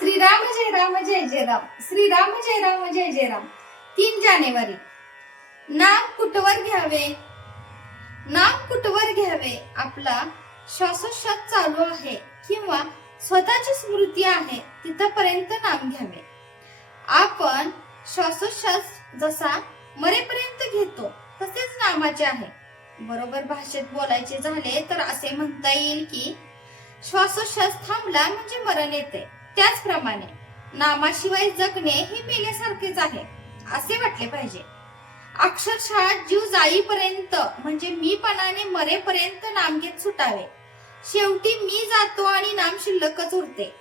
श्रीराम जय राम जय जय राम. श्रीराम जय राम जय जय राम. 3 जानेवारी. नाम कुठवर घ्यावे, नाम कुठवर घ्यावे. आपला श्वासोच्छ्वास चालू आहे किंवा स्वतःची स्मृती आहे तिथपर्यंत नाम घ्यावे. आपण श्वासोच्छ्वास जसा मरेपर्यंत घेतो तसेच नामाचे आहे. बरोबर भाषेत बोलायचे झाले तर असे म्हणता येईल की श्वासोच्छ्वास थांबला म्हणजे मरण येते, त्याचप्रमाणे नामाशिवाय जगणे हे मेल्यासारखेच आहे असे वाटले पाहिजे. अक्षरशः जीव जाईपर्यंत म्हणजे मीपणाने मरेपर्यंत नाम घेत सुटावे. शेवटी मी जातो आणि नाम शिल्लकच उरते.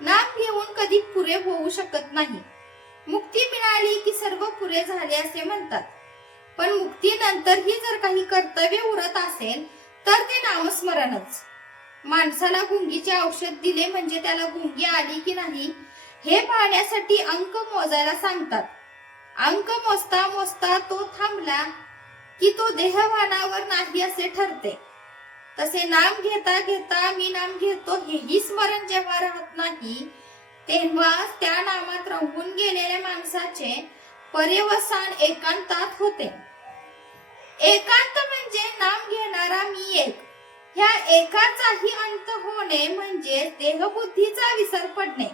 नाम घेऊन कधी पुरे होऊ शकत नाही. मुक्ती मिळाली की सर्व पुरे झाले असे म्हणतात, पण मुक्तीनंतरही जर काही कर्तव्य उरत असेल तर ते नामस्मरणच. माणसाला गुंगीचे औषध दिले म्हणजे त्याला गुंगी आली की नाही हे पाहण्यासाठी अंक मोजायला सांगतात. अंक मोजता मोजता तो थांबला की तो देहभानावर नाही असे ठरते. तसे नाम घेता घेता मी नाम घेतो हेही स्मरण जेव्हा राहत नाही तेव्हा त्या नामात रंगून गेलेल्या माणसाचे पर्यवसान एकांतात होते. एकांत म्हणजे नाम घेणारा मी एक. ह्या एकाचाही अंत होणे म्हणजे देहबुद्धीचा विसर पडणे,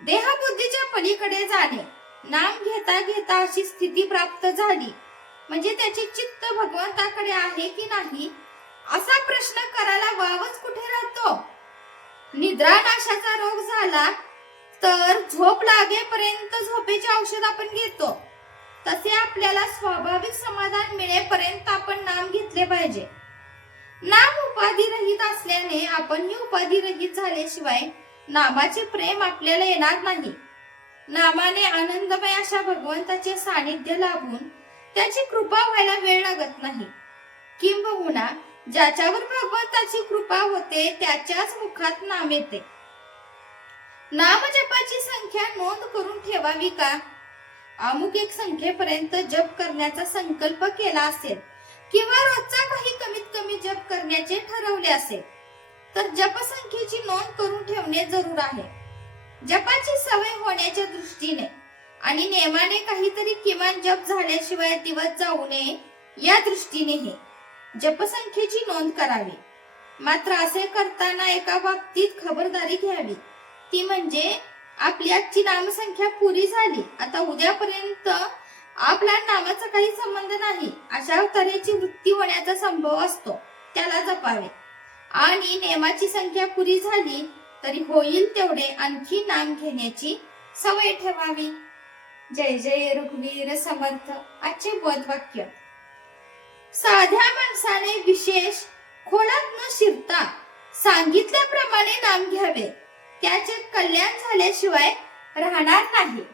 देहबुद्धीच्या पलीकडे जाणे. नाम घेता घेता अशी स्थिती प्राप्त झाली म्हणजे त्याचे चित्त भगवंताकडे आहे की नाही असा प्रश्न करायला वावच कुठे राहतो. निद्रानाशाचा रोग झाला तर झोप लागेपर्यंत झोपेचे औषध आपण घेतो, तसे आपल्याला स्वाभाविक समाधान मिळेपर्यंत आपण नाम घेतले पाहिजे. नाम उपाधी रहित असल्याने आपणही उपाधी रहित झाल्याशिवाय नामाचे प्रेम आपल्याला येणार नाही. नामाने आनंदमय अशा भगवंताचे सानिध्य लाभून त्याची कृपा व्हायला वेळ लागत नाही. किंबहुना ज्याच्यावर भगवंताची कृपा होते त्याच्याच मुखात नाम येते. नाम जपाची संख्या नोंद करून ठेवावी का? अमुक एक संख्येपर्यंत जप करण्याचा संकल्प केला असेल किंवा रोजचा काही कमीत कमी जप करण्याचे ठरवले असेल तर जपसंख्येची नोंद करून ठेवणे जरूर आहे. जपाची सवय होण्याच्या दृष्टीने आणि नेमाने काहीतरी किमान जप झाल्याशिवाय दिवस जाऊ नये या दृष्टीनेही जपसंख्येची नोंद करावी. मात्र असे करताना एका बाबतीत खबरदारी घ्यावी, ती म्हणजे आपली आजची नामसंख्या पुरी झाली, आता उद्यापर्यंत आपला नामाचा काही संबंध नाही अशा तऱ्हेची वृत्ती होण्याचा संभव असतो, त्याला जपावे. आणि नेमाची संख्या पुरी झाली तरी होईल तेवढे आणखी नाम घेण्याची सवय ठेवावी. जय जय रघुवीर समर्थ. आजचे बोधवाक्य. साध्या माणसाने विशेष खोलात न शिरता सांगितल्याप्रमाणे नाम घ्यावे, त्याचे कल्याण झाल्याशिवाय राहणार नाही.